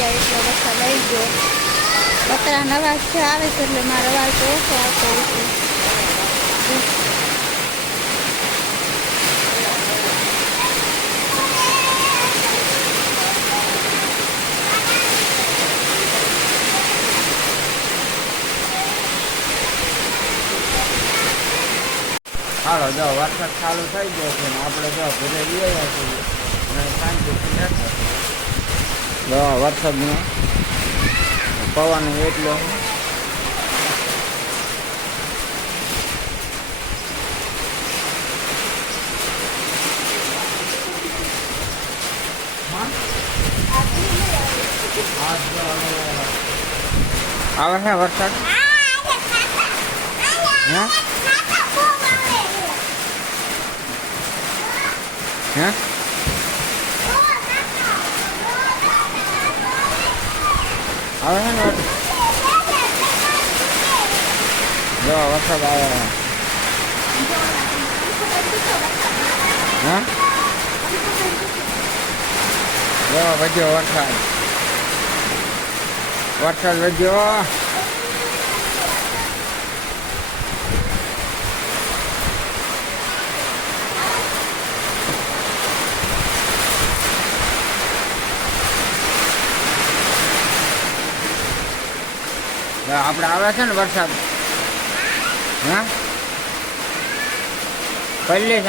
ગયા એટલો વરસાદ આવી ગયો. બકરાનો અવાજ છે, આવે છે એટલે મારો અવાજ તો ઓછો આવતો હોય હાલો, જો વરસાદ ચાલુ થઈ ગયો છે આપણે જો ઘરે ગયા છીએ. અને શાંતિથી રહેતા વરસાદનો. પવન એટલો. આવે છે વરસાદ? હે? હે? આવે છે ને જો વરસાદ આવે. હે જો વધ્યો વરસાદ વરસાદ વધ્યો આપણે આવે છે ને વરસાદ. હા? પહેલી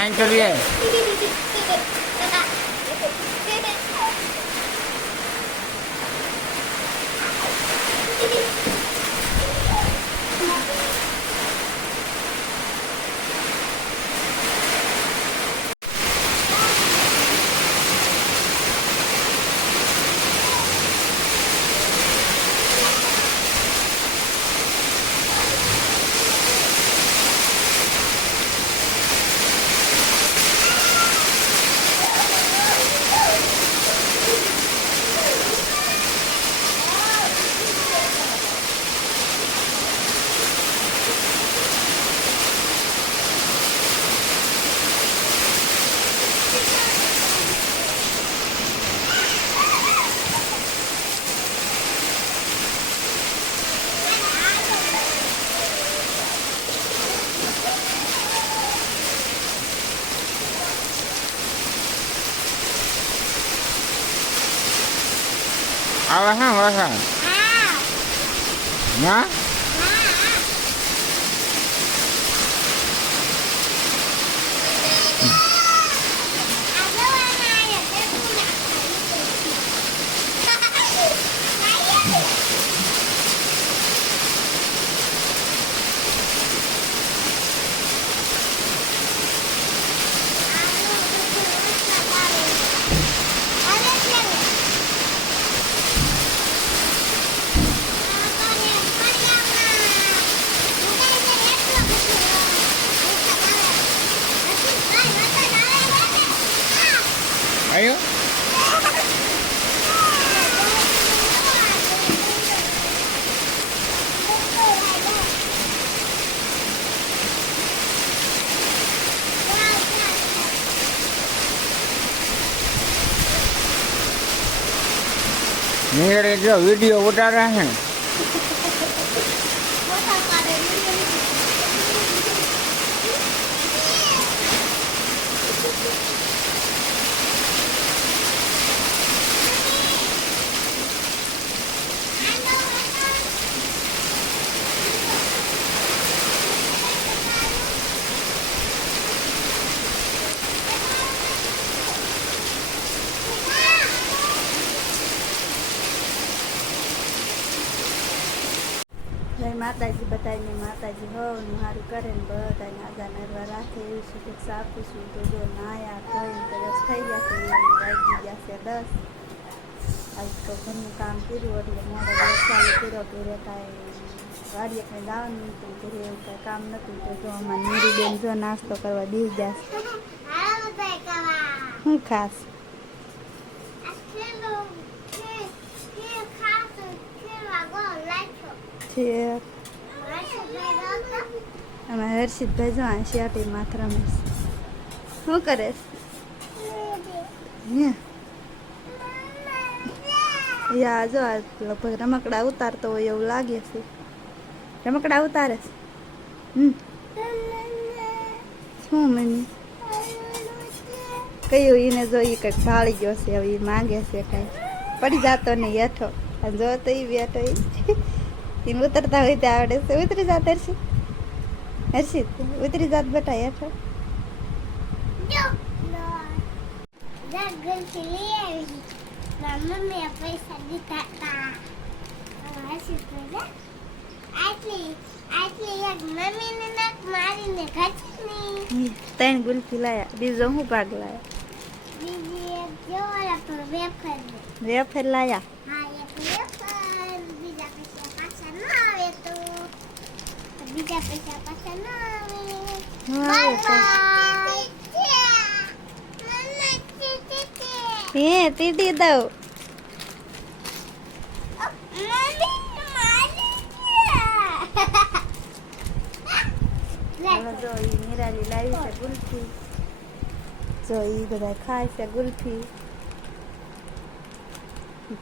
છે વરસાદ હા આવ્યો નીકળે જો વીડિયો ઉતારે છે ને જય માતાજી બધાને માતાજી હોવનું સારું કરે ને બધાને આગા નરવા રાખે એવી શુભેચ્છા આપું છું તો જો નાયા ધોઈને દસ થઈ જશે વાગી જશે દસ. આજ તો ઘરનું કામ કર્યું એટલે મોડો વરસાદ કર્યો ઘરે કાંઈ વાડીએ કંઈ દાવાનું નહોતું ઘરે એવું કાંઈ કામ નહોતું તો જો અમારે નીરી બેન જો નાસ્તો કરવા દી જશે હું શું ખાસ? છે અમે હર્ષિતભાઈ જો આ શિયાટી માત્ર રમેશ શું કરે છે? યા જો આ લગભગ રમકડા ઉતારતો હોય એવું લાગે છે રમકડા ઉતારે છે હમ શું મમ્મી કયું એને જો એ કંઈક ભાળી ગયો છે હવે એ માંગે છે કાંઈ પડી જાતો નહીં હેઠો જો તો એ બેઠો ઈ એને ઉતરતા હોય તે આવડે છે. ઉતરી જાત હર્ષિત હર્ષિત ઉતરી જાત બેટા હેઠો મમ્મી પૈસા દીધા હતા આટલી આટલી એક મમ્મીને નાક મારીને ઘસીની ઈ ત્રણ ગુલ્ફી લાયા. બીજો હું ભાગ લાયા? વેફર લાયા હા એક વેફર બીજા પૈસા પાછા ન આવે તો બીજા પૈસા પાછા ન આવે. હે દઉં જો એ નિરાલી લાવી છે ગુલ્ફી જો એ બધા ખાય છે ગુલ્ફી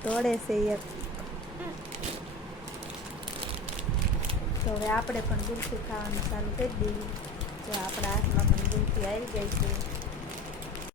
તોડે છે એક તો હવે આપણે પણ ગુલ્ફી ખાવાનું ચાલુ કરી દઈએ. જો આપણા હાથમાં પણ ગુલ્ફી આવી ગઈ છે.